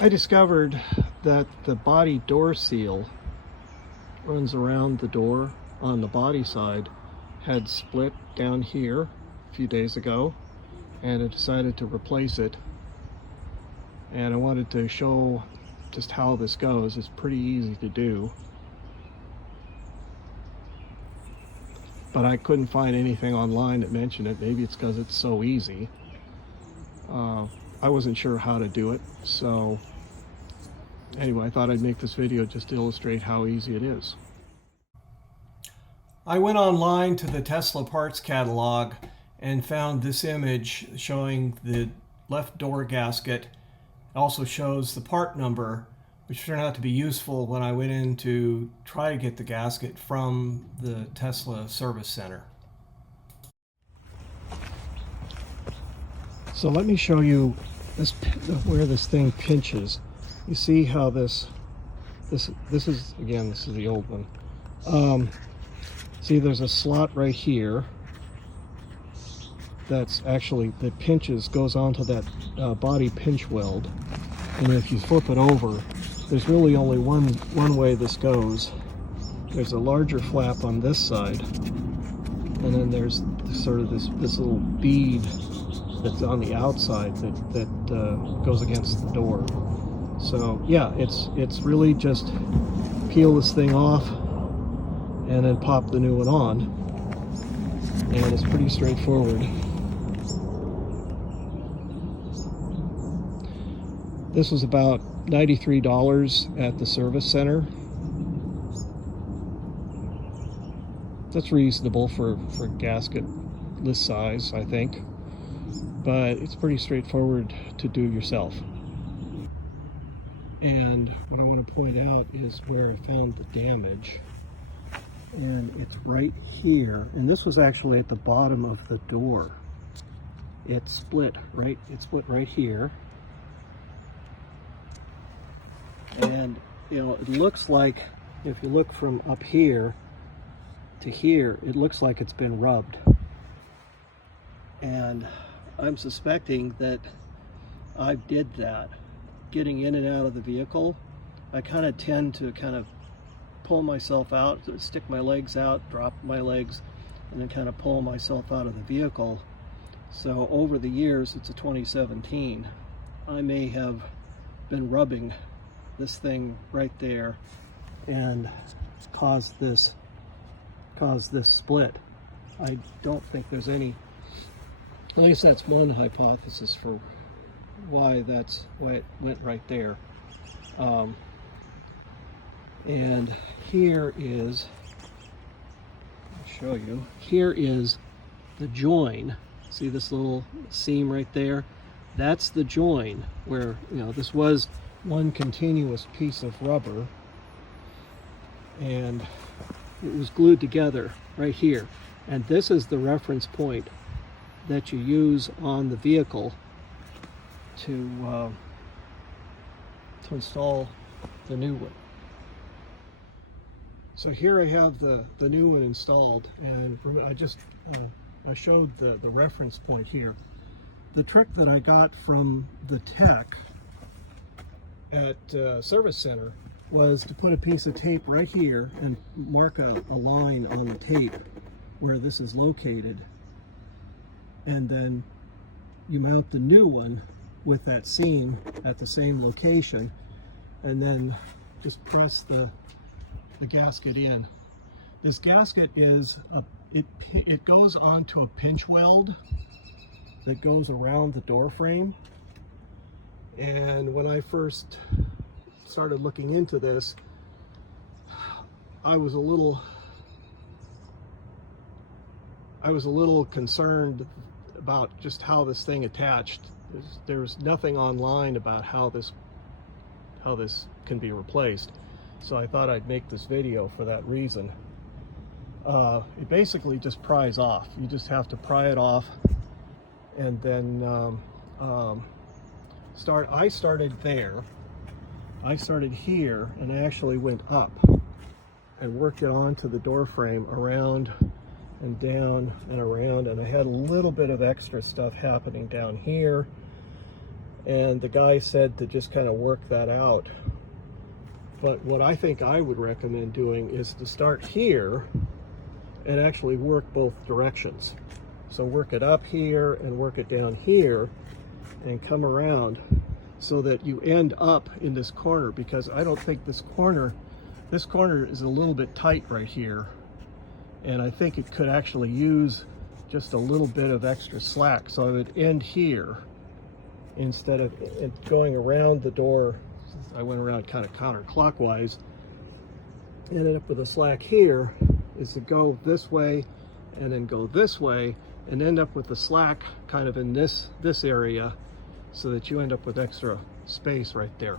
I discovered that the body door seal runs around the door on the body side had split down here a few days ago, and I decided to replace it. And I wanted to show just how this goes. It's pretty easy to do, but I couldn't find anything online that mentioned it. Maybe it's because it's so easy. I wasn't sure how to do it, so anyway, I thought I'd make this video just to illustrate how easy it is. I went online to the Tesla parts catalog and found this image showing the left door gasket. It also shows the part number, which turned out to be useful when I went in to try to get the gasket from the Tesla service center. So let me show you this, where this thing pinches. You see how this is, again, this is the old one. See, there's a slot right here that's actually, that pinches, goes onto that body pinch weld. And if you flip it over, there's really only one way this goes. There's a larger flap on this side, and then there's sort of this little bead that's on the outside that goes against the door. So yeah, it's really just peel this thing off and then pop the new one on, and it's pretty straightforward. This was about $93 at the service center. That's reasonable for a gasket this size, I think, but it's pretty straightforward to do yourself. And what I want to point out is where I found the damage, and it's right here. And this was actually at the bottom of the door. It split right here. And you know, it looks like, if you look from up here to here, it looks like it's been rubbed. And I'm suspecting that I did that. Getting in and out of the vehicle, I kind of tend to pull myself out, stick my legs out, drop my legs, and then kind of pull myself out of the vehicle. So over the years, it's a 2017, I may have been rubbing this thing right there and caused this split. I don't think there's any, at least that's one hypothesis for why it went right there. And here is, I'll show you, here is the join. See this little seam right there? That's the join where, you know, this was one continuous piece of rubber, and it was glued together right here. And this is the reference point that you use on the vehicle to install the new one. So here I have the new one installed, and I showed the reference point here. The trick that I got from the tech at service center was to put a piece of tape right here and mark a line on the tape where this is located, and then you mount the new one with that seam at the same location, and then just press the gasket in. This gasket is it goes onto a pinch weld that goes around the door frame. And when I first started looking into this, I was a little concerned about just how this thing attached. There's nothing online about how this can be replaced, so I thought I'd make this video for that reason. It basically just pries off. You just have to pry it off, and then I started there. I started here, and I actually went up and worked it onto the door frame, around and down and around, and I had a little bit of extra stuff happening down here. and the guy said to just kind of work that out. But what I think I would recommend doing is to start here and actually work both directions. So work it up here and work it down here and come around so that you end up in this corner, because I don't think this corner is a little bit tight right here, and I think it could actually use just a little bit of extra slack. So I would end here instead of going around the door. I went around kind of counterclockwise. Ended up with a slack here is to go this way and then go this way and end up with the slack kind of in this area, so that you end up with extra space right there.